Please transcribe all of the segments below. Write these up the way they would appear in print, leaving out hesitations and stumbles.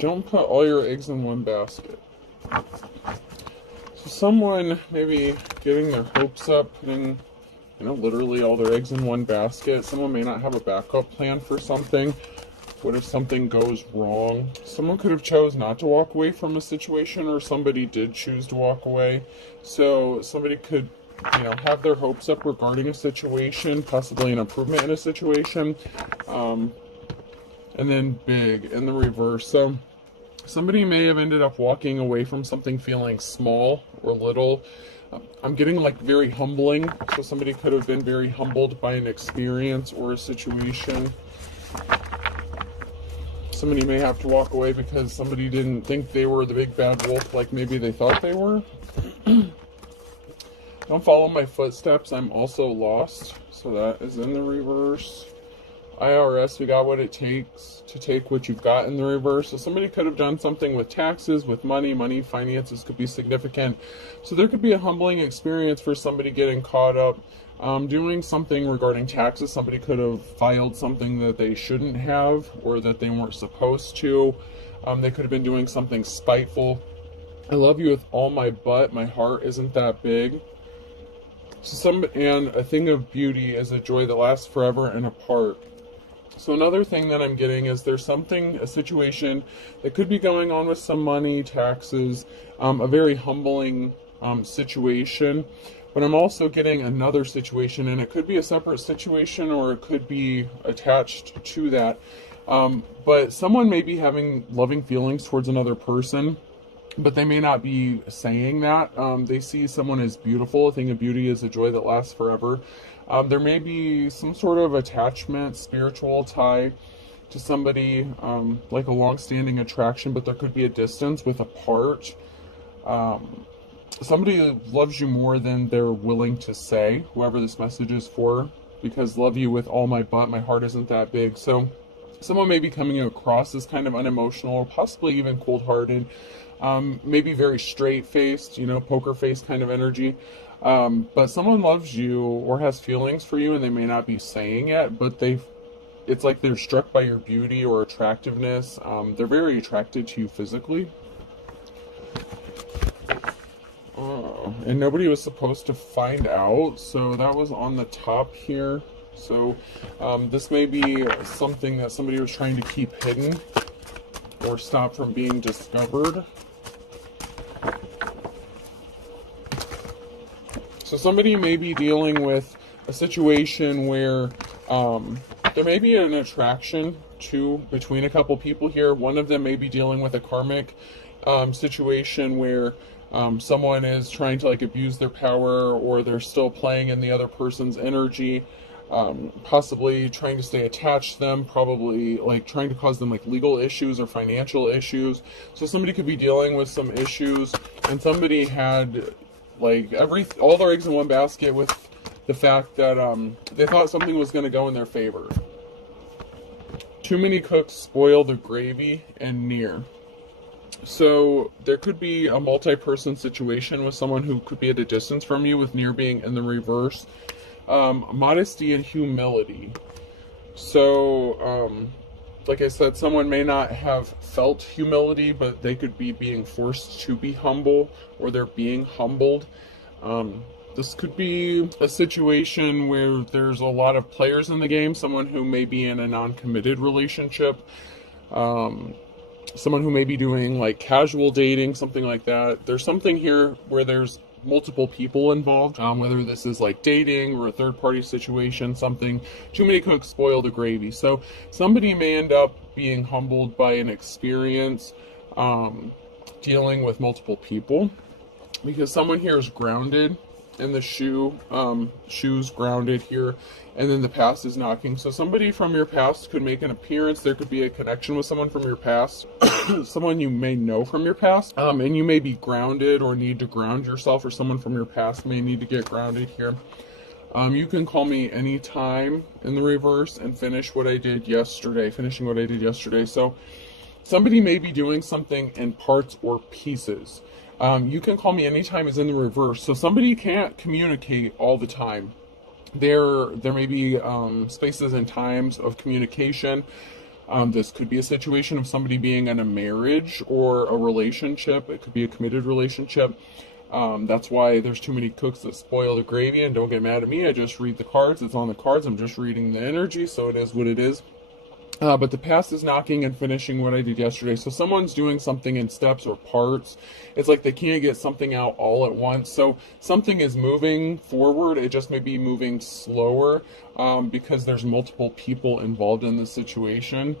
Don't put all your eggs in one basket. So someone maybe getting their hopes up, putting, literally all their eggs in one basket. Someone may not have a backup plan for something. What if something goes wrong? Someone could have chose not to walk away from a situation, or somebody did choose to walk away. So somebody could, have their hopes up regarding a situation, possibly an improvement in a situation. And then big in the reverse. So somebody may have ended up walking away from something feeling small or little. I'm getting like very humbling. So somebody could have been very humbled by an experience or a situation. Somebody may have to walk away because somebody didn't think they were the big bad wolf like maybe they thought they were. Don't follow my footsteps, I'm also lost. So that is in the reverse. IRS, we got what it takes to take what you've got in the reverse. So somebody could have done something with taxes, with money, finances could be significant. So there could be a humbling experience for somebody getting caught up doing something regarding taxes. Somebody could have filed something that they shouldn't have or that they weren't supposed to. They could have been doing something spiteful. I love you with all my butt. My heart isn't that big. And a thing of beauty is a joy that lasts forever and apart. So another thing that I'm getting is there's a situation that could be going on with some money, taxes, a very humbling situation. But I'm also getting another situation, and it could be a separate situation or it could be attached to that. But someone may be having loving feelings towards another person, but they may not be saying that. They see someone as beautiful. A thing of beauty is a joy that lasts forever. There may be some sort of attachment, spiritual tie to somebody, like a long-standing attraction, but there could be a distance with a part. Somebody loves you more than they're willing to say, whoever this message is for, because love you with all my butt, my heart isn't that big. So someone may be coming across as kind of unemotional or possibly even cold-hearted, maybe very straight-faced, poker face kind of energy. But someone loves you or has feelings for you, and they may not be saying it, but it's like they're struck by your beauty or attractiveness. They're very attracted to you physically. And nobody was supposed to find out, so that was on the top here. So this may be something that somebody was trying to keep hidden or stop from being discovered. So somebody may be dealing with a situation where there may be an attraction between a couple people here. One of them may be dealing with a karmic situation where someone is trying to abuse their power, or they're still playing in the other person's energy, possibly trying to stay attached to them, probably trying to cause them legal issues or financial issues. So somebody could be dealing with some issues, and somebody had all their eggs in one basket with the fact that they thought something was going to go in their favor. Too many cooks spoil the gravy, and near. So there could be a multi-person situation with someone who could be at a distance from you, with near being in the reverse. Modesty and humility. So like I said, someone may not have felt humility, but they could be being forced to be humble, or they're being humbled. This could be a situation where there's a lot of players in the game, someone who may be in a non-committed relationship, someone who may be doing casual dating, something like that. There's something here where there's multiple people involved, whether this is dating or a third-party situation, something. Too many cooks spoil the gravy. So somebody may end up being humbled by an experience dealing with multiple people, because someone here is grounded in the shoes grounded here, and then the past is knocking. So somebody from your past could make an appearance. There could be a connection with someone from your past, someone you may know from your past, and you may be grounded or need to ground yourself, or someone from your past may need to get grounded here. You can call me anytime in the reverse, and finishing what I did yesterday. So somebody may be doing something in parts or pieces. You can call me anytime is in the reverse. So somebody can't communicate all the time. There may be spaces and times of communication This could be a situation of somebody being in a marriage or a relationship. It could be a committed relationship. That's why there's too many cooks that spoil the gravy, and don't get mad at me. I just read the cards. It's on the cards. I'm just reading the energy, so it is what it is. But the past is knocking and finishing what I did yesterday. So someone's doing something in steps or parts. It's like they can't get something out all at once. So something is moving forward. It just may be moving slower because there's multiple people involved in the situation.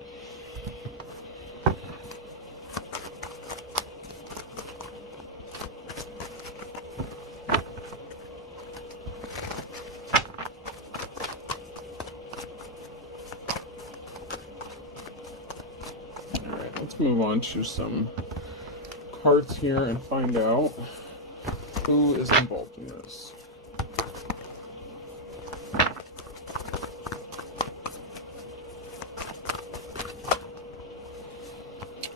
Let's move on to some cards here and find out who is involved in this.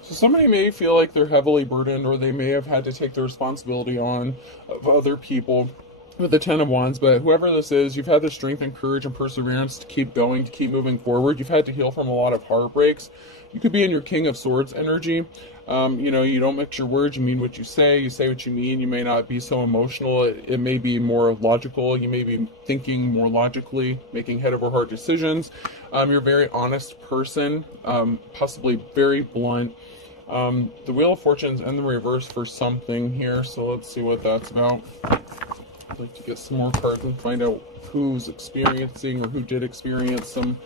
So somebody may feel like they're heavily burdened, or they may have had to take the responsibility on of other people with the Ten of Wands, but whoever this is, you've had the strength and courage and perseverance to keep going, to keep moving forward. You've had to heal from a lot of heartbreaks. You could be in your King of Swords energy. You don't mix your words, you mean what you say what you mean. You may not be so emotional. It may be more logical. You may be thinking more logically, making head over heart decisions. You're a very honest person, possibly very blunt. The Wheel of Fortune's in the reverse for something here, so let's see what that's about. I'd like to get some more cards and find out who's experiencing or who did experience some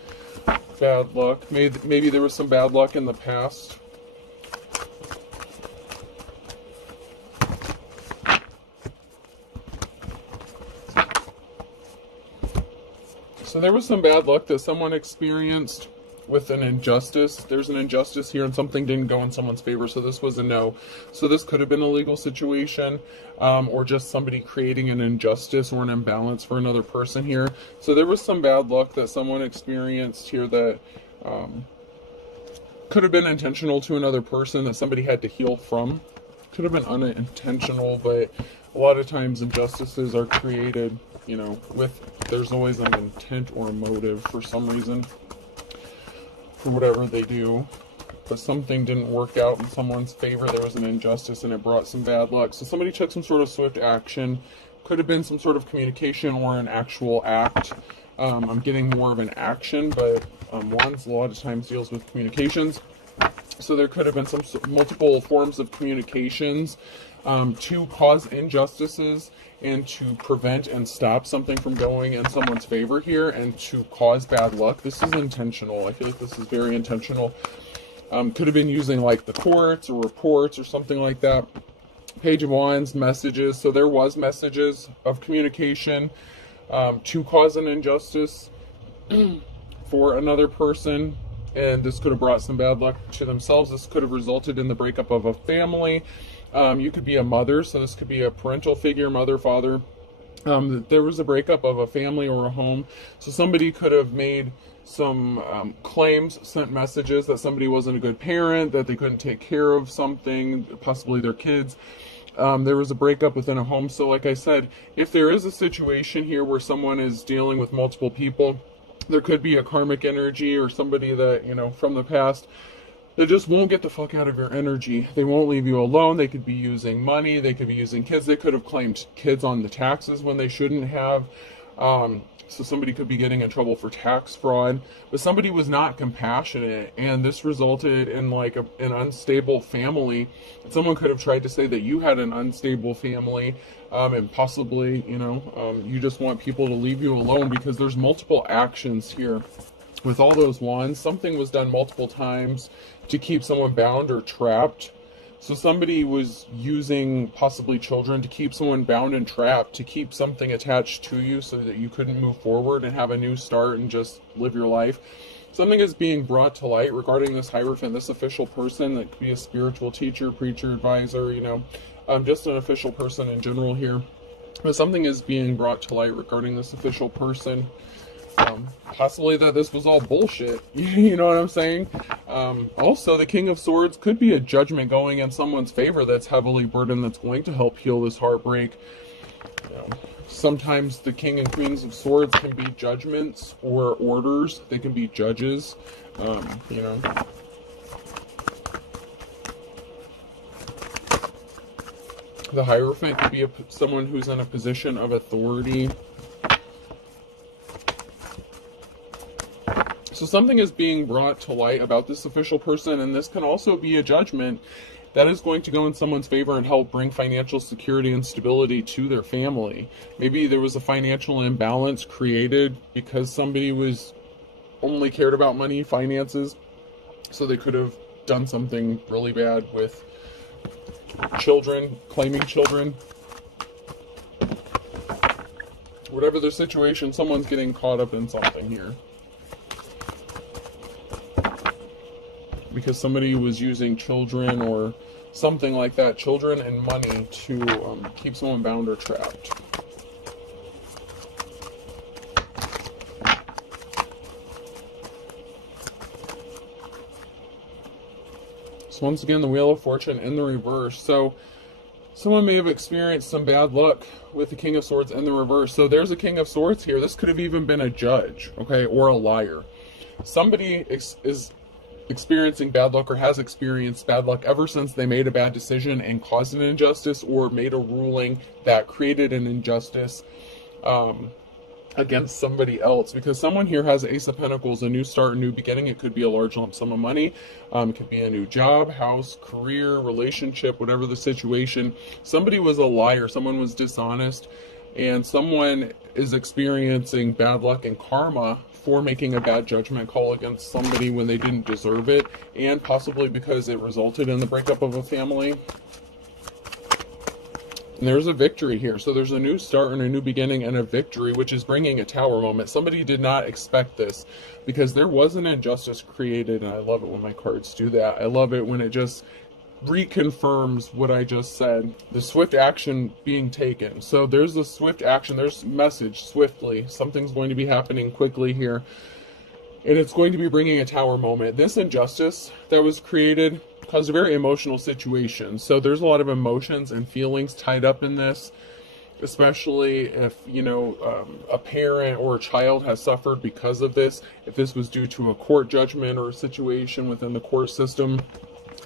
bad luck. Maybe there was some bad luck in the past. So there was some bad luck that someone experienced with an injustice. There's an injustice here and something didn't go in someone's favor, so this was a no. So this could have been a legal situation, or just somebody creating an injustice or an imbalance for another person here. So there was some bad luck that someone experienced here that could have been intentional to another person that somebody had to heal from. Could have been unintentional, but a lot of times injustices are created, there's always an intent or a motive for some reason for whatever they do. But something didn't work out in someone's favor. There was an injustice and it brought some bad luck. So somebody took some sort of swift action. Could have been some sort of communication or an actual act. I'm getting more of an action, but Wands a lot of times deals with communications. So there could have been some multiple forms of communications to cause injustices and to prevent and stop something from going in someone's favor here and to cause bad luck. This is intentional. I feel like this is very intentional. Could have been using like the courts or reports or something like that. Page of Wands, messages. So there was messages of communication to cause an injustice for another person. And this could have brought some bad luck to themselves. This could have resulted in the breakup of a family. You could be a mother, so this could be a parental figure, mother, father. There was a breakup of a family or a home. So somebody could have made some claims, sent messages that somebody wasn't a good parent, that they couldn't take care of something, possibly their kids. There was a breakup within a home. So like I said, if there is a situation here where someone is dealing with multiple people, there could be a karmic energy or somebody that, from the past, they just won't get the fuck out of your energy. They won't leave you alone. They could be using money. They could be using kids. They could have claimed kids on the taxes when they shouldn't have. So somebody could be getting in trouble for tax fraud. But somebody was not compassionate, and this resulted in like an unstable family. Someone could have tried to say that you had an unstable family, and possibly, you just want people to leave you alone because there's multiple actions here. With all those wands, something was done multiple times to keep someone bound or trapped. So somebody was using possibly children to keep someone bound and trapped, to keep something attached to you so that you couldn't move forward and have a new start and just live your life. Something is being brought to light regarding this Hierophant, this official person. That could be a spiritual teacher, preacher, advisor, just an official person in general here. But something is being brought to light regarding this official person. Possibly that this was all bullshit. You know what I'm saying? Also, the King of Swords could be a judgment going in someone's favor that's heavily burdened, that's going to help heal this heartbreak. Sometimes the King and Queens of Swords can be judgments or orders. They can be judges, you know. The Hierophant could be someone who's in a position of authority. So something is being brought to light about this official person, and this can also be a judgment that is going to go in someone's favor and help bring financial security and stability to their family. Maybe there was a financial imbalance created because somebody was only cared about money, finances, so they could have done something really bad with children, claiming children. Whatever the situation, someone's getting caught up in something here. Because somebody was using children or something like that, children and money, to keep someone bound or trapped. So once again, the Wheel of Fortune in the reverse. So someone may have experienced some bad luck with the King of Swords in the reverse. So there's a King of Swords here. This could have even been a judge, okay, or a liar. Somebody is experiencing bad luck or has experienced bad luck ever since they made a bad decision and caused an injustice or made a ruling that created an injustice against somebody else. Because someone here has Ace of Pentacles, a new start, a new beginning. It could be a large lump sum of money. It could be a new job, house, career, relationship, whatever the situation. Somebody was a liar. Someone was dishonest. And someone is experiencing bad luck and karma for making a bad judgment call against somebody when they didn't deserve it, and possibly because it resulted in the breakup of a family. And there's a victory here. So there's a new start and a new beginning and a victory, which is bringing a tower moment. Somebody did not expect this because there was an injustice created, and I love it when my cards do that. I love it when it just reconfirms what I just said. The swift action being taken. So there's the swift action. There's message swiftly. Something's going to be happening quickly here. And it's going to be bringing a tower moment. This injustice that was created caused a very emotional situation. So there's a lot of emotions and feelings tied up in this. Especially if, you know, a parent or a child has suffered because of this. If this was due to a court judgment or a situation within the court system.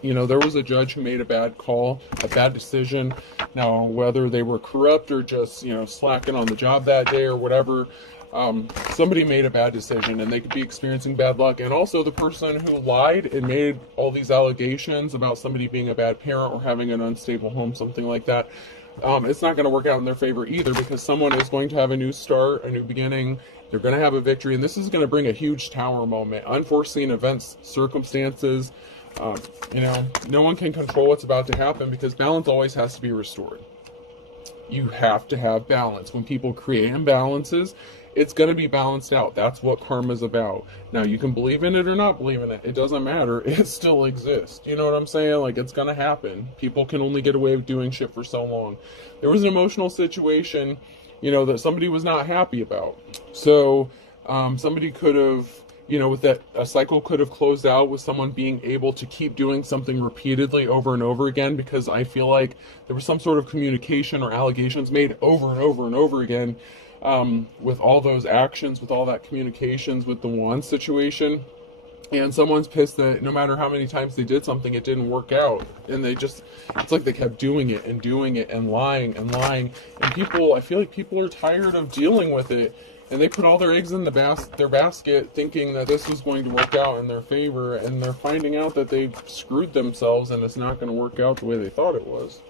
You know, there was a judge who made a bad call, a bad decision. Now, whether they were corrupt or just, you know, slacking on the job that day or whatever, somebody made a bad decision and they could be experiencing bad luck. And also the person who lied and made all these allegations about somebody being a bad parent or having an unstable home, something like that, it's not going to work out in their favor either, because someone is going to have a new start, a new beginning. They're going to have a victory, and this is going to bring a huge tower moment. Unforeseen events, circumstances. You know, no one can control what's about to happen because balance always has to be restored. You have to have balance. When people create imbalances, it's going to be balanced out. That's what karma is about. Now, you can believe in it or not believe in it. It doesn't matter. It still exists. You know what I'm saying? Like, it's going to happen. People can only get away with doing shit for so long. There was an emotional situation, you know, that somebody was not happy about. So, somebody could have, you know, with that, a cycle could have closed out with someone being able to keep doing something repeatedly over and over again, because I feel like there was some sort of communication or allegations made over and over and over again with all those actions, with all that communications, with the wand situation. And someone's pissed that no matter how many times they did something, it didn't work out. And they just, it's like they kept doing it and lying and lying. And people, I feel like people are tired of dealing with it. And they put all their eggs in their basket thinking that this was going to work out in their favor, and they're finding out that they've screwed themselves and it's not going to work out the way they thought it was.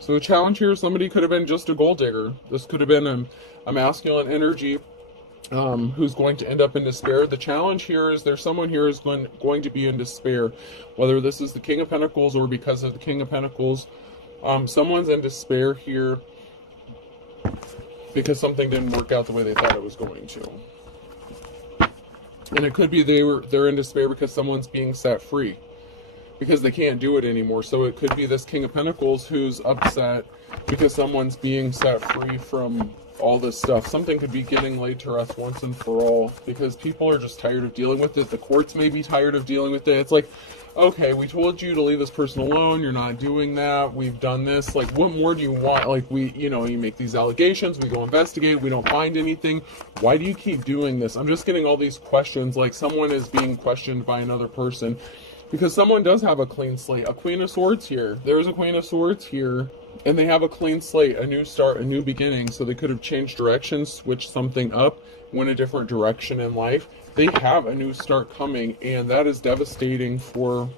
So the challenge here, somebody could have been just a gold digger. This could have been a masculine energy who's going to end up in despair. The challenge here is there's someone here who's going to be in despair, whether this is the King of Pentacles or because of the King of Pentacles. Someone's in despair here because something didn't work out the way they thought it was going to. And it could be they're in despair because someone's being set free, because they can't do it anymore. So it could be this King of Pentacles who's upset because someone's being set free from all this stuff. Something could be getting laid to rest once and for all, because people are just tired of dealing with it. The courts may be tired of dealing with it. It's like, okay, we told you to leave this person alone. You're not doing that. We've done this. Like, what more do you want? Like, you make these allegations. We go investigate. We don't find anything. Why do you keep doing this? I'm just getting all these questions, like someone is being questioned by another person, because someone does have a clean slate. A Queen of Swords here. There's a Queen of Swords here. And they have a clean slate, a new start, a new beginning. So they could have changed directions, switched something up, went a different direction in life. They have a new start coming, and that is devastating for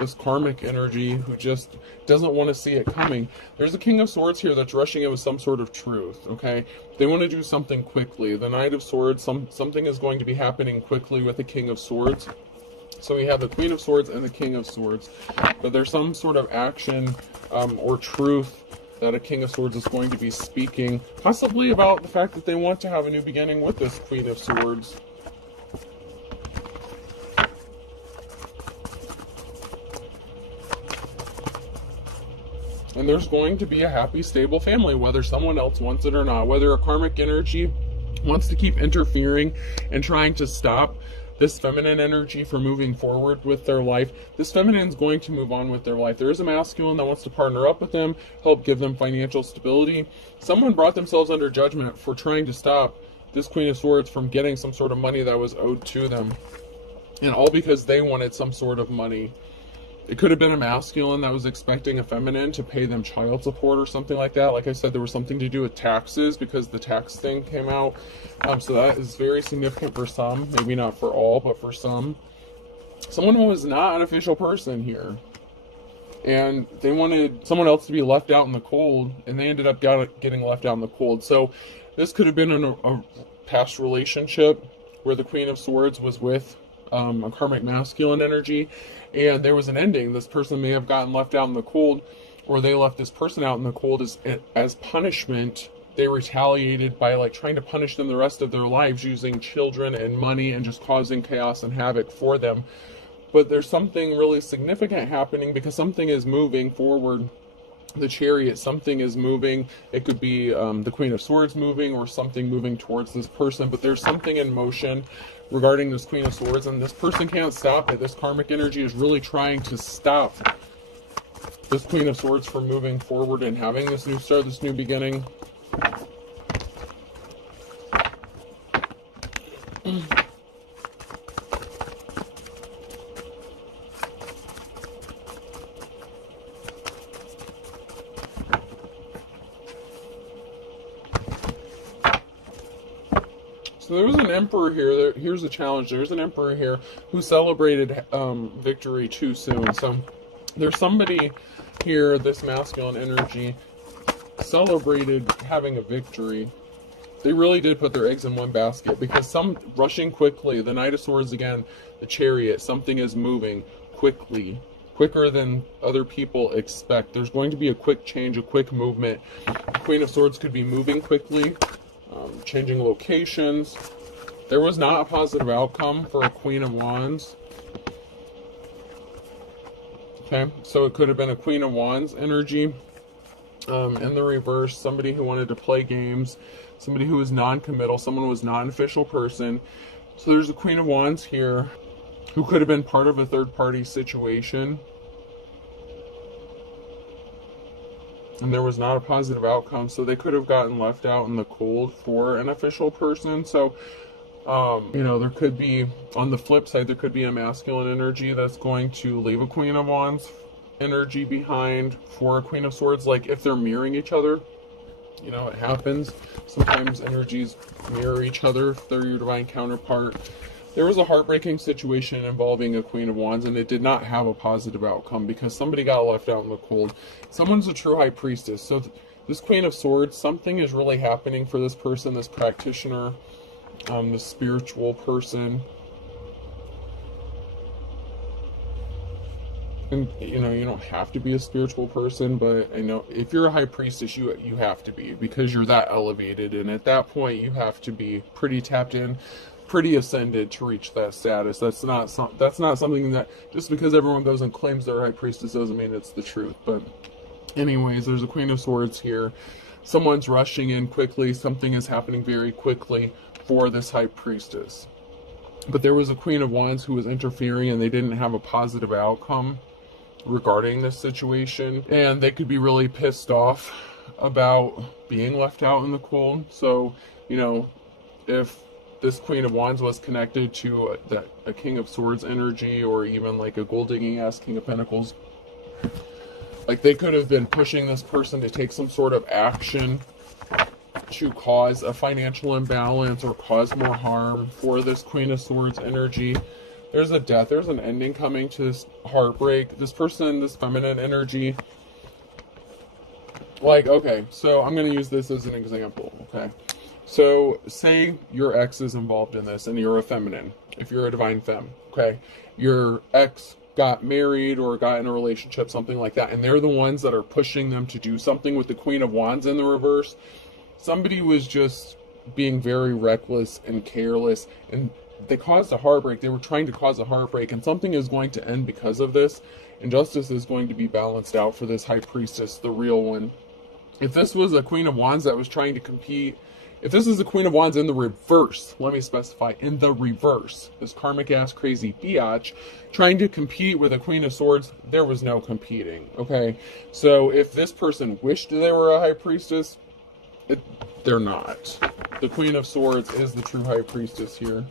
this karmic energy who just doesn't want to see it coming. There's a King of Swords here that's rushing in with some sort of truth, okay? They want to do something quickly. The Knight of Swords, something is going to be happening quickly with the King of Swords. So we have the Queen of Swords and the King of Swords. But there's some sort of action or truth that a King of Swords is going to be speaking, possibly about the fact that they want to have a new beginning with this Queen of Swords. And there's going to be a happy, stable family, whether someone else wants it or not. Whether a karmic energy wants to keep interfering and trying to stop this feminine energy from moving forward with their life, this feminine is going to move on with their life. There is a masculine that wants to partner up with them, help give them financial stability. Someone brought themselves under judgment for trying to stop this Queen of Swords from getting some sort of money that was owed to them. And all because they wanted some sort of money. It could have been a masculine that was expecting a feminine to pay them child support or something like that. Like I said, there was something to do with taxes because the tax thing came out. So that is very significant for some. Maybe not for all, but for some. Someone who was not an official person here. And they wanted someone else to be left out in the cold. And they ended up getting left out in the cold. So this could have been a past relationship where the Queen of Swords was with a karmic masculine energy, and there was an ending. This person may have gotten left out in the cold, or they left this person out in the cold as punishment. They retaliated by like trying to punish them the rest of their lives using children and money and just causing chaos and havoc for them. But there's something really significant happening because something is moving forward. The Chariot, something is moving. It could be the Queen of Swords moving or something moving towards this person, but there's something in motion regarding this Queen of Swords, and this person can't stop it. This karmic energy is really trying to stop this Queen of Swords from moving forward and having this new start, this new beginning. So there was an emperor here. Here's the challenge. There's an emperor here who celebrated victory too soon. So there's somebody here, this masculine energy, celebrated having a victory. They really did put their eggs in one basket because some rushing quickly. The Knight of Swords again, the Chariot. Something is moving quickly, quicker than other people expect. There's going to be a quick change, a quick movement. The Queen of Swords could be moving quickly. Changing locations. There was not a positive outcome for a Queen of Wands. Okay, so it could have been a Queen of Wands energy. In the reverse, somebody who wanted to play games, somebody who was non-committal, someone who was not an official person. So there's a Queen of Wands here who could have been part of a third-party situation. And there was not a positive outcome, so they could have gotten left out in the cold for an official person. So, there could be, on the flip side, there could be a masculine energy that's going to leave a Queen of Wands energy behind for a Queen of Swords. Like, if they're mirroring each other, it happens. Sometimes energies mirror each other if they're your divine counterpart. There was a heartbreaking situation involving a Queen of Wands, and it did not have a positive outcome because somebody got left out in the cold. Someone's a true high priestess. So this Queen of Swords, something is really happening for this person, this practitioner, this spiritual person. And, you don't have to be a spiritual person, but I know if you're a high priestess, you have to be, because you're that elevated. And at that point, you have to be pretty tapped in, pretty ascended to reach that status. That's not something that just because everyone goes and claims they're high priestess doesn't mean it's the truth. But anyways, there's a Queen of Swords here. someone's rushing in quickly, something is happening very quickly for this high priestess. But there was a Queen of Wands who was interfering, and they didn't have a positive outcome regarding this situation, and they could be really pissed off about being left out in the cold. So, you know, if this Queen of Wands was connected to a King of Swords energy, or even like a gold digging ass King of Pentacles, like they could have been pushing this person to take some sort of action to cause a financial imbalance or cause more harm for this Queen of Swords energy. There's a death, there's an ending coming to this heartbreak. This person, this feminine energy, like, okay, so I'm going to use this as an example, okay? So say your ex is involved in this and you're a feminine, if you're a divine femme, okay? Your ex got married or got in a relationship, something like that, and they're the ones that are pushing them to do something with the Queen of Wands in the reverse. Somebody was just being very reckless and careless, and they caused a heartbreak. They were trying to cause a heartbreak, and something is going to end because of this, and justice is going to be balanced out for this high priestess, the real one. If this was a Queen of Wands that was trying to compete, if this is a Queen of Wands in the reverse, let me specify, in the reverse, this karmic ass crazy biatch trying to compete with a Queen of Swords, there was no competing, okay? So if this person wished they were a high priestess, they're not. The Queen of Swords is the true high priestess here.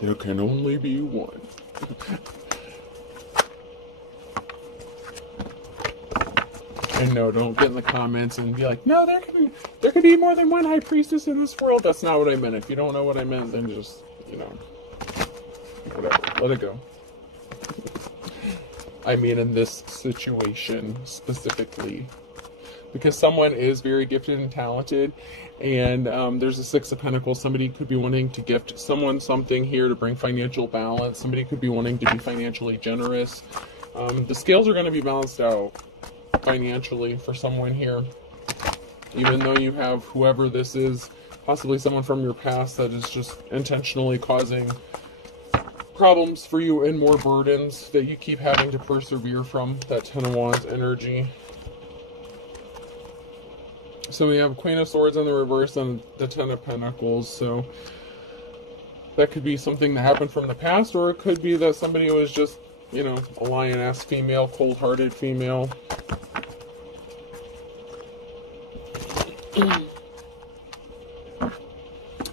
There can only be one. And no, don't get in the comments and be like, no, there could be more than one high priestess in this world. That's not what I meant. If you don't know what I meant, then just, you know, whatever. Let it go. I mean, in this situation specifically, because someone is very gifted and talented, and there's a Six of Pentacles. Somebody could be wanting to gift someone something here to bring financial balance. Somebody could be wanting to be financially generous. The scales are going to be balanced out financially for someone here, even though you have whoever this is, possibly someone from your past that is just intentionally causing problems for you and more burdens that you keep having to persevere from, that Ten of Wands energy. So we have Queen of Swords in the reverse and the Ten of Pentacles. So that could be something that happened from the past, or it could be that somebody was just, you know, a lion-ass female, cold-hearted female.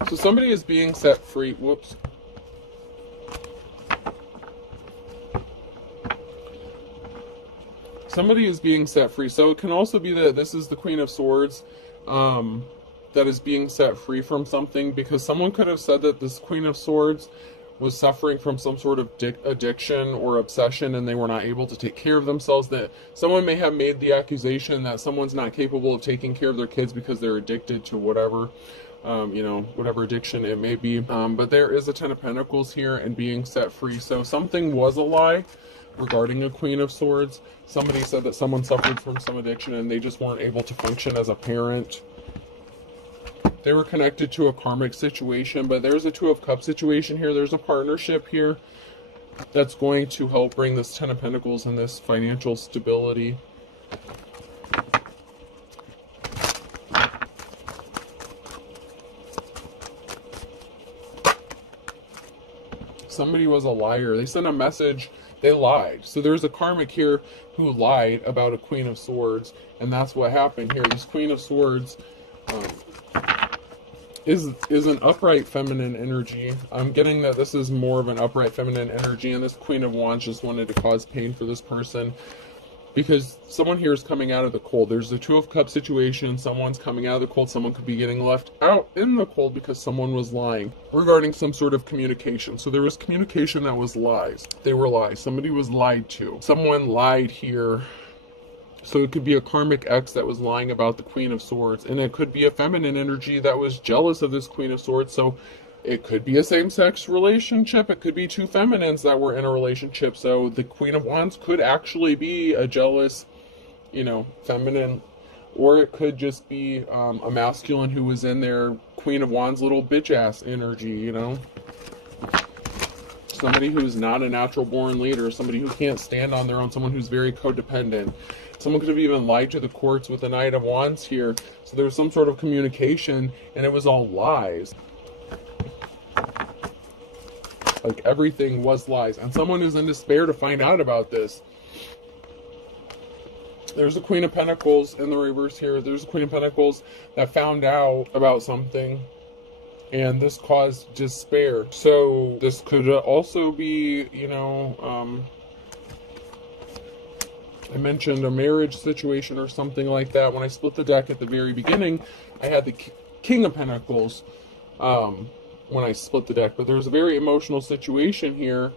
So somebody is being set free. Whoops. Somebody is being set free. So it can also be that this is the Queen of Swords that is being set free from something, because someone could have said that this Queen of Swords was suffering from some sort of addiction or obsession, and they were not able to take care of themselves. That someone may have made the accusation that someone's not capable of taking care of their kids because they're addicted to whatever, you know, whatever addiction it may be. But there is a Ten of Pentacles here and being set free. So something was a lie regarding a Queen of Swords. Somebody said that someone suffered from some addiction and they just weren't able to function as a parent. They were connected to a karmic situation, but there's a Two of Cups situation here. There's a partnership here that's going to help bring this Ten of Pentacles and this financial stability. Somebody was a liar. They sent a message. They lied. So there's a karmic here who lied about a Queen of Swords, and that's what happened here. This Queen of Swords is an upright feminine energy. I'm getting that this is more of an upright feminine energy, and this Queen of Wands just wanted to cause pain for this person, because someone here is coming out of the cold. There's the Two of Cups situation. Someone's coming out of the cold. Someone could be getting left out in the cold because someone was lying regarding some sort of communication. So there was communication that was lies. They were lies. Somebody was lied to. Someone lied here. So it could be a karmic ex that was lying about the Queen of Swords, and it could be a feminine energy that was jealous of this Queen of Swords. So it could be a same-sex relationship. It could be two feminines that were in a relationship. So the Queen of Wands could actually be a jealous, you know, feminine or it could just be a masculine who was in their Queen of Wands little bitch ass energy, you know? Somebody who's not a natural born leader, somebody who can't stand on their own, someone who's very codependent. Someone could have even lied to the courts with the Knight of Wands here. So there was some sort of communication, and it was all lies. Like, everything was lies. And someone is in despair to find out about this. There's a Queen of Pentacles in the reverse here. There's a Queen of Pentacles that found out about something, and this caused despair. So this could also be, you know, I mentioned a marriage situation or something like that. When I split the deck at the very beginning, I had the King of Pentacles when I split the deck. But there's a very emotional situation here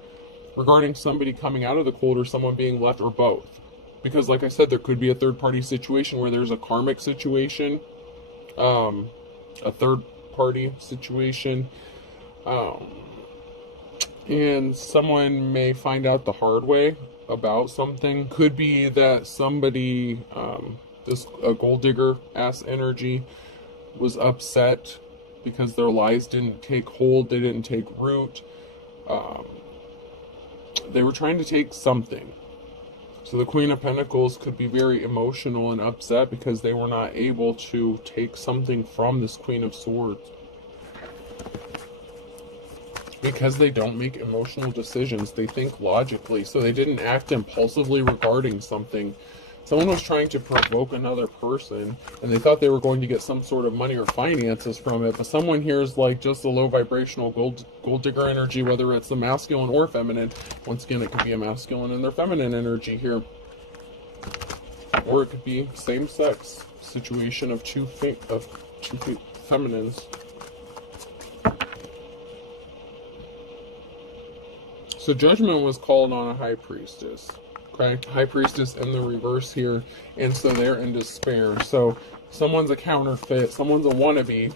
regarding somebody coming out of the cold or someone being left, or both. Because like I said, there could be a third-party situation where there's a karmic situation, a third-party situation, and someone may find out the hard way about something. Could be that somebody, a gold digger ass energy, was upset because their lies didn't take hold, they didn't take root. They were trying to take something. So the Queen of Pentacles could be very emotional and upset because they were not able to take something from this Queen of Swords. Because they don't make emotional decisions, they think logically, so they didn't act impulsively regarding something. Someone was trying to provoke another person, and they thought they were going to get some sort of money or finances from it, but someone here is like just a low vibrational gold digger energy, whether it's the masculine or feminine. Once again, it could be a masculine and their feminine energy here. Or it could be same-sex situation of two feminines. So judgment was called on a high priestess. Okay, high priestess in the reverse here, and so they're in despair. So someone's a counterfeit, someone's a wannabe,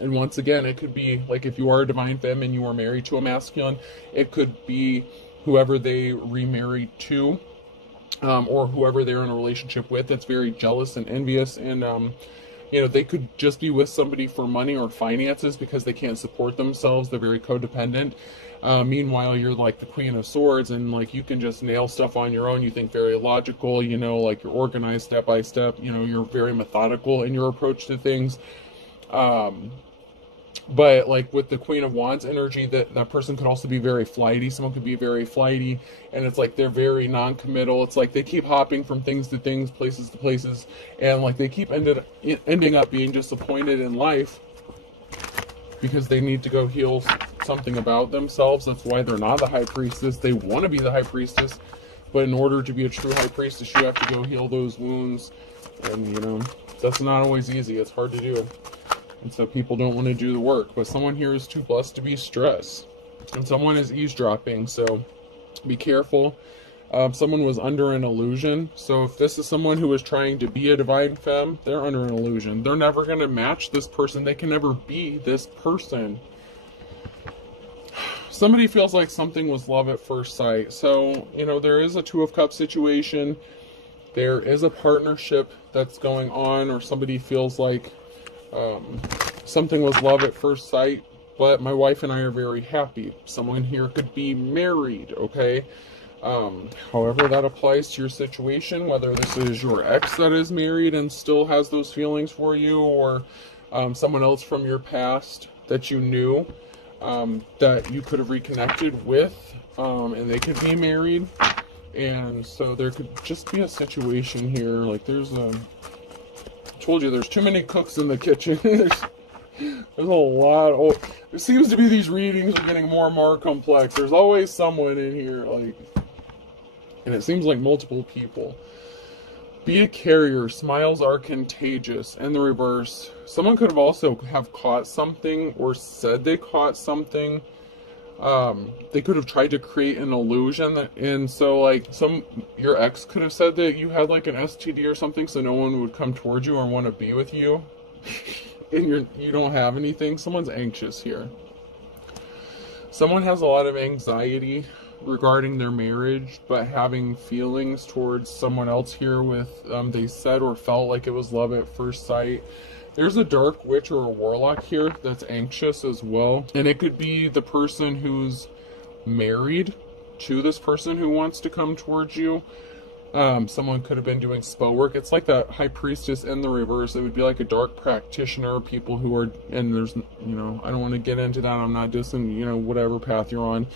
and once again, it could be like if you are a divine femme and you are married to a masculine, it could be whoever they remarried to, or whoever they're in a relationship with that's very jealous and envious, and you know, they could just be with somebody for money or finances because they can't support themselves. They're very codependent. Meanwhile, you're like the Queen of Swords, and like you can just nail stuff on your own. You think very logical, you know, like you're organized step by step, you know, you're very methodical in your approach to things. But like with the Queen of Wands energy, that person could also be very flighty. Someone could be very flighty, and it's like they're very non-committal. It's like they keep hopping from things to things, places to places, and like they keep ending up being disappointed in life because they need to go heal something about themselves. That's why they're not the high priestess. They want to be the high priestess, but in order to be a true high priestess, you have to go heal those wounds, and you know, that's not always easy. It's hard to do. And so people don't want to do the work. But someone here is too blessed to be stressed. And someone is eavesdropping, so be careful. Someone was under an illusion. So if this is someone who is trying to be a divine femme, they're under an illusion. They're never going to match this person. They can never be this person. Somebody feels like something was love at first sight. So, you know, there is a Two of Cups situation. There is a partnership that's going on, or somebody feels like something was love at first sight, but my wife and I are very happy. Someone here could be married, okay? However that applies to your situation, whether this is your ex that is married and still has those feelings for you, or someone else from your past that you knew, that you could have reconnected with, and they could be married. And so there could just be a situation here, like there's told you there's too many cooks in the kitchen. there's a lot. Oh, it seems to be these readings are getting more and more complex. There's always someone in here, like, and it seems like multiple people. Be a carrier. Smiles are contagious. In the reverse, someone could have also have caught something or said they caught something. They could have tried to create an illusion that, and so like your ex could have said that you had like an STD or something, so no one would come towards you or want to be with you, and you don't have anything. Someone's anxious here. Someone has a lot of anxiety regarding their marriage, but having feelings towards someone else here with, they said or felt like it was love at first sight. There's a dark witch or a warlock here that's anxious as well. And it could be the person who's married to this person who wants to come towards you. Someone could have been doing spell work. It's like that high priestess in the reverse. It would be like a dark practitioner, people who are, and there's, I don't want to get into that. I'm not dissing, whatever path you're on.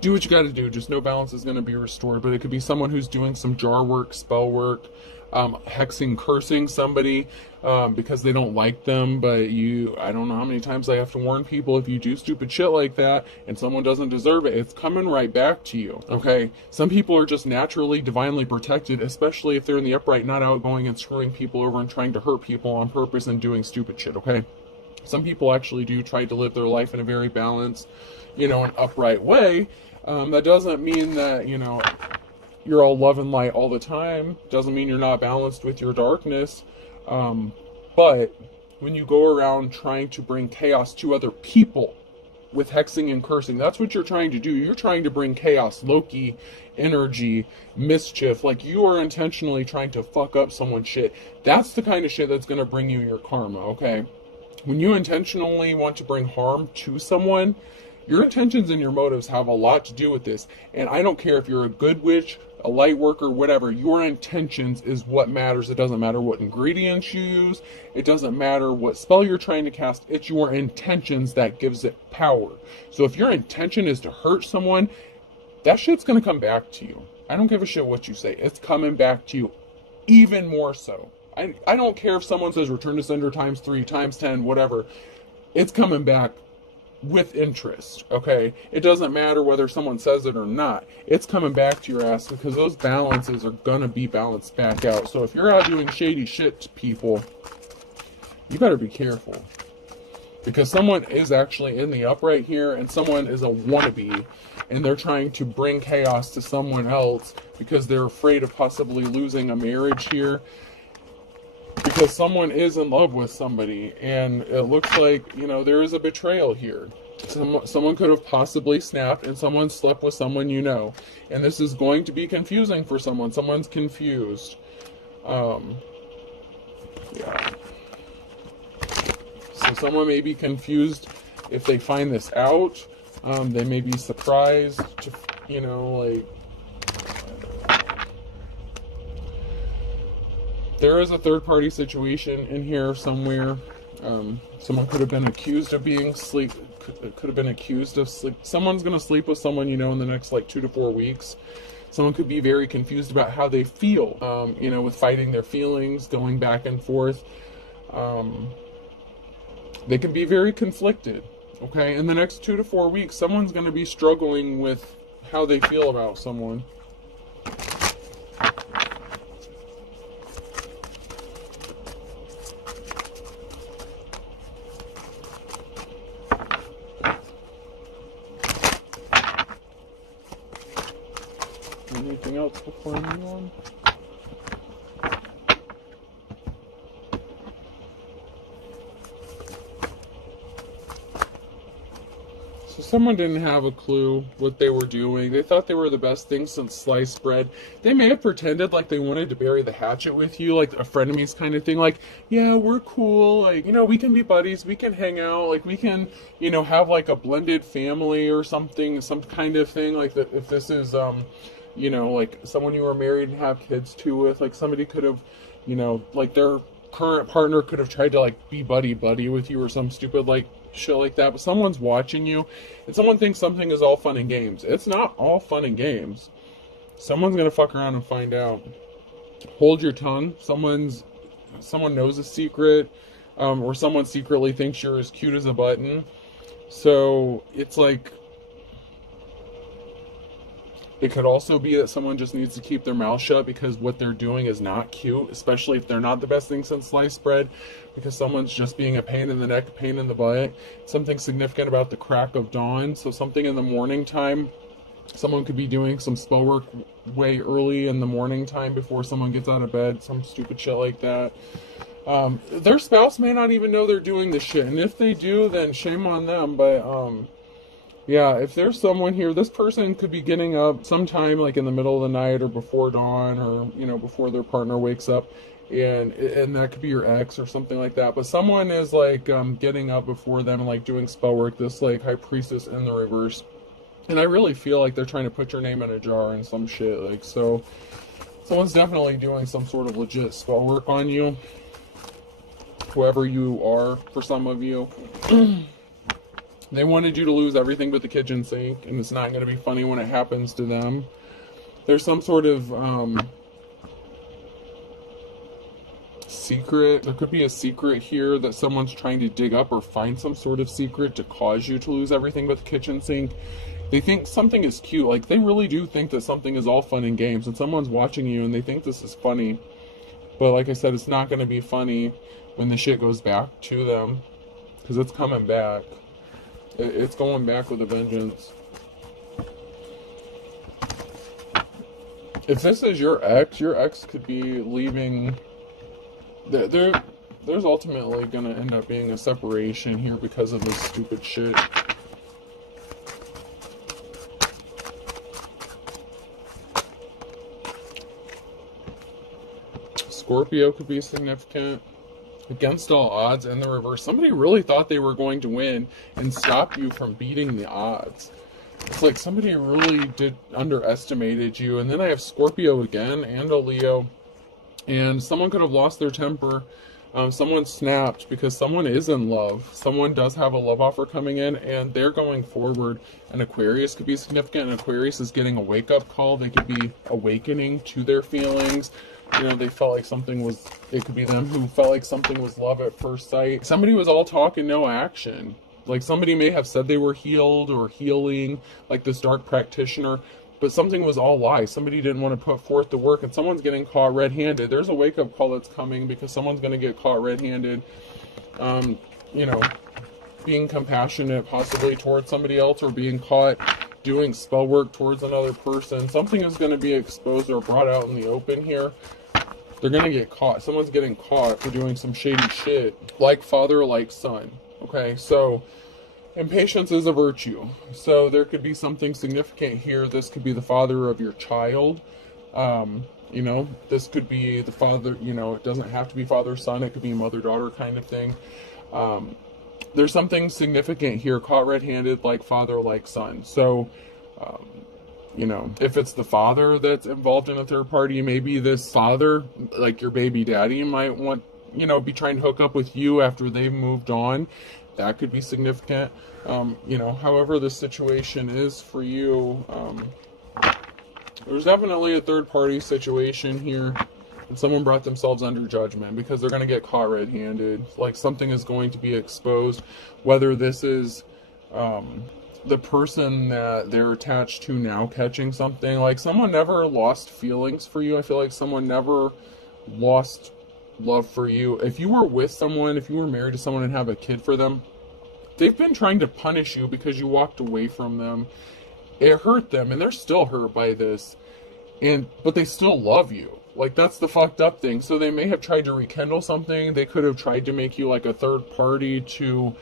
Do what you got to do. Just know balance is going to be restored. But it could be someone who's doing some jar work, spell work, hexing, cursing somebody because they don't like them. But I don't know how many times I have to warn people, if you do stupid shit like that and someone doesn't deserve it, it's coming right back to you. Okay? Some people are just naturally, divinely protected, especially if they're in the upright, not out going and screwing people over and trying to hurt people on purpose and doing stupid shit. Okay? Some people actually do try to live their life in a very balanced, an upright way. That doesn't mean that, you're all love and light all the time. Doesn't mean you're not balanced with your darkness. But when you go around trying to bring chaos to other people with hexing and cursing, that's what you're trying to do. You're trying to bring chaos, Loki, energy, mischief. Like, you are intentionally trying to fuck up someone's shit. That's the kind of shit that's going to bring you your karma, okay? When you intentionally want to bring harm to someone, your intentions and your motives have a lot to do with this. And I don't care if you're a good witch, a light worker, whatever. Your intentions is what matters. It doesn't matter what ingredients you use. It doesn't matter what spell you're trying to cast. It's your intentions that gives it power. So if your intention is to hurt someone, that shit's going to come back to you. I don't give a shit what you say. It's coming back to you even more so. I don't care if someone says return to sender times 3, times 10, whatever. It's coming back with interest, okay? It doesn't matter whether someone says it or not. It's coming back to your ass because those balances are gonna be balanced back out. So if you're out doing shady shit to people, you better be careful. Because someone is actually in the upright here and someone is a wannabe and they're trying to bring chaos to someone else because they're afraid of possibly losing a marriage here. Because someone is in love with somebody, and it looks like, there is a betrayal here. Someone could have possibly snapped, and someone slept with someone and this is going to be confusing for someone. Someone's confused. Yeah. So someone may be confused if they find this out. They may be surprised to, there is a third-party situation in here somewhere. Someone could have been accused of Someone's going to sleep with someone, in the next, 2 to 4 weeks. Someone could be very confused about how they feel, with fighting their feelings, going back and forth. They can be very conflicted, okay? In the next 2 to 4 weeks, someone's going to be struggling with how they feel about someone. Anything else before I move on? So someone didn't have a clue what they were doing. They thought they were the best thing since sliced bread. They may have pretended like they wanted to bury the hatchet with you, like a frenemies kind of thing. Like, yeah, we're cool. Like, we can be buddies. We can hang out. Like, we can, have like a blended family or something, some kind of thing. Like, that if this is, like someone you were married and have kids too with, like somebody could have, like their current partner could have tried to like be buddy with you or some stupid like shit like that. But someone's watching you and someone thinks something is all fun and games. It's not all fun and games. Someone's gonna fuck around and find out. Hold your tongue. Someone knows a secret, or someone secretly thinks you're as cute as a button. So it's like, it could also be that someone just needs to keep their mouth shut because what they're doing is not cute, especially if they're not the best thing since sliced bread, because someone's just being a pain in the neck, a pain in the butt. Something significant about the crack of dawn, so something in the morning time. Someone could be doing some spell work way early in the morning time before someone gets out of bed, some stupid shit like that. Their spouse may not even know they're doing this shit, and if they do, then shame on them, but Yeah, if there's someone here, this person could be getting up sometime like in the middle of the night or before dawn, or before their partner wakes up, and that could be your ex or something like that. But someone is like getting up before them and like doing spell work, this like high priestess in the reverse. And I really feel like they're trying to put your name in a jar and some shit. Like, so someone's definitely doing some sort of legit spell work on you, whoever you are, for some of you. They wanted you to lose everything but the kitchen sink, and it's not going to be funny when it happens to them. There's some sort of secret. There could be a secret here that someone's trying to dig up, or find some sort of secret to cause you to lose everything but the kitchen sink. They think something is cute. Like, they really do think that something is all fun and games, and someone's watching you and they think this is funny. But like I said, it's not going to be funny when the shit goes back to them, because it's coming back. It's going back with a vengeance. If this is your ex could be leaving. There's ultimately going to end up being a separation here because of this stupid shit. Scorpio could be significant. Against all odds, in the reverse, somebody really thought they were going to win and stop you from beating the odds. It's like somebody really underestimated you. And then I have Scorpio again and a Leo, and someone could have lost their temper. Someone snapped because someone is in love. Someone does have a love offer coming in, and they're going forward. An Aquarius could be significant. An Aquarius is getting a wake-up call. They could be awakening to their feelings. They felt like something was, it could be them who felt like something was love at first sight. Somebody was all talk and no action. Like, somebody may have said they were healed or healing, like this dark practitioner, but something was all lies. Somebody didn't want to put forth the work, and someone's getting caught red-handed. There's a wake-up call that's coming because someone's going to get caught red-handed. Being compassionate possibly towards somebody else, or being caught doing spell work towards another person. Something is going to be exposed or brought out in the open here. They're going to get caught. Someone's getting caught for doing some shady shit. Like father, like son. Okay, so impatience is a virtue. So there could be something significant here. This could be the father of your child. This could be the father, it doesn't have to be father-son. It could be mother-daughter kind of thing. There's something significant here, caught red-handed, like father, like son. So, if it's the father that's involved in a third party, maybe this father, like your baby daddy, might want, be trying to hook up with you after they've moved on. That could be significant. However the situation is for you, there's definitely a third party situation here. And someone brought themselves under judgment because they're going to get caught red-handed. Like, something is going to be exposed. Whether this is the person that they're attached to now catching something. Like, someone never lost feelings for you. I feel like someone never lost love for you. If you were with someone, if you were married to someone and have a kid for them, they've been trying to punish you because you walked away from them. It hurt them, and they're still hurt by this. But they still love you. Like, that's the fucked up thing. So they may have tried to rekindle something. They could have tried to make you like a third party to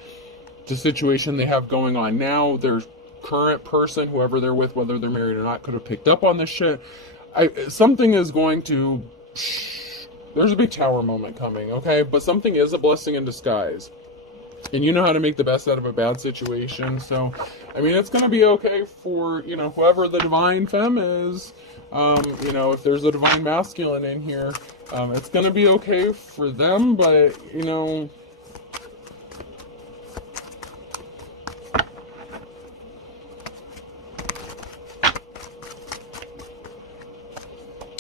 the situation they have going on now. Their current person, whoever they're with, whether they're married or not, could have picked up on this shit. Something is going to... There's a big tower moment coming, okay? But something is a blessing in disguise. And you know how to make the best out of a bad situation. So, it's going to be okay for, whoever the divine femme is. If there's a divine masculine in here, it's going to be okay for them, but,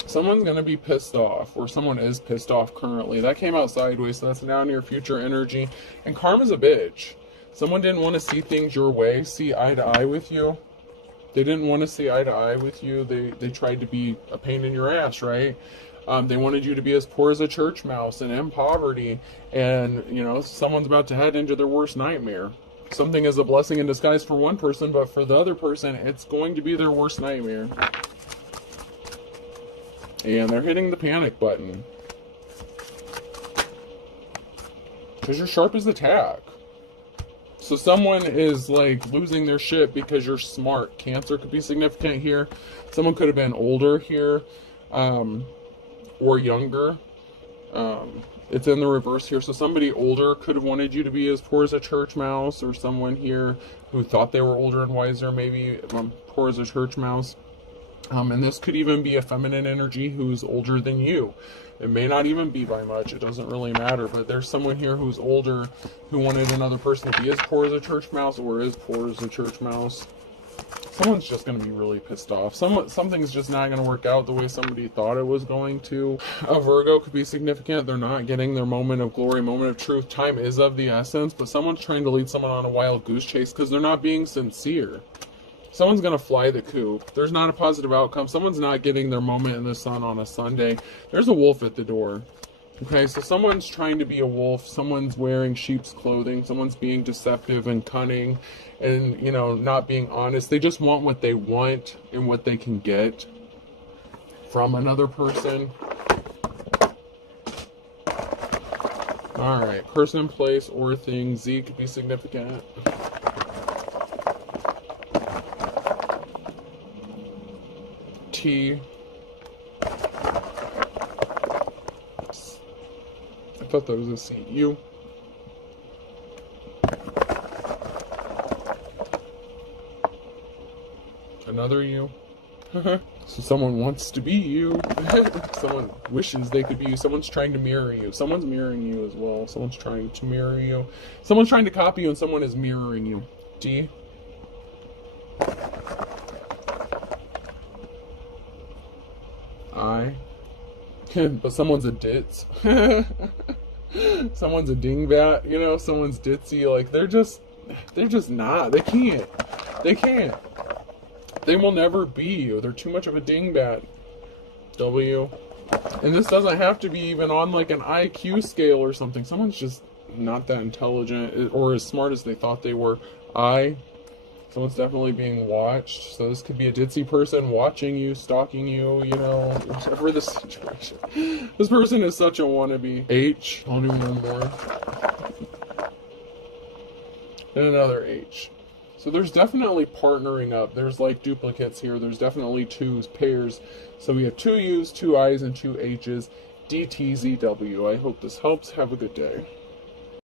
someone's going to be pissed off, or someone is pissed off currently. That came out sideways, so that's now near future energy. And karma's a bitch. Someone didn't want to see things your way, see eye to eye with you. They didn't want to see eye to eye with you. They tried to be a pain in your ass, right? They wanted you to be as poor as a church mouse and in poverty. And, someone's about to head into their worst nightmare. Something is a blessing in disguise for one person, but for the other person, it's going to be their worst nightmare. And they're hitting the panic button. Because you're sharp as a tack. So someone is like losing their shit because you're smart. Cancer could be significant here. Someone could have been older here, or younger. It's in the reverse here. So somebody older could have wanted you to be as poor as a church mouse, or someone here who thought they were older and wiser, maybe poor as a church mouse. And this could even be a feminine energy who's older than you. It may not even be by much. It doesn't really matter. But there's someone here who's older who wanted another person to be as poor as a church mouse or as poor as a church mouse. Someone's just going to be really pissed off. Something's just not going to work out the way somebody thought it was going to. A Virgo could be significant. They're not getting their moment of glory, moment of truth. Time is of the essence, but someone's trying to lead someone on a wild goose chase because they're not being sincere. Someone's going to fly the coop. There's not a positive outcome. Someone's not getting their moment in the sun on a Sunday. There's a wolf at the door. Okay, so someone's trying to be a wolf. Someone's wearing sheep's clothing. Someone's being deceptive and cunning and, you know, not being honest. They just want what they want and what they can get from another person. All right, person, place, or thing. Z could be significant. T. I thought that was a C. U. Another U. So someone wants to be you. Someone wishes they could be you. Someone's trying to mirror you. Someone's mirroring you as well. Someone's trying to mirror you. Someone's trying to copy you and someone is mirroring you. D. I. But someone's a ditz. Someone's a dingbat, you know, someone's ditzy. Like, they're just not. They can't. They will never be you. They're too much of a dingbat. W. And this doesn't have to be even on like an IQ scale or something. Someone's just not that intelligent or as smart as they thought they were. I. Someone's definitely being watched. So this could be a ditzy person watching you, stalking you, you know, whatever the situation. This person is such a wannabe. H. I'll do one more. And another H. So there's definitely partnering up. There's like duplicates here. There's definitely twos, pairs. So we have 2 U's, 2 I's, and 2 H's. DTZW. I hope this helps. Have a good day.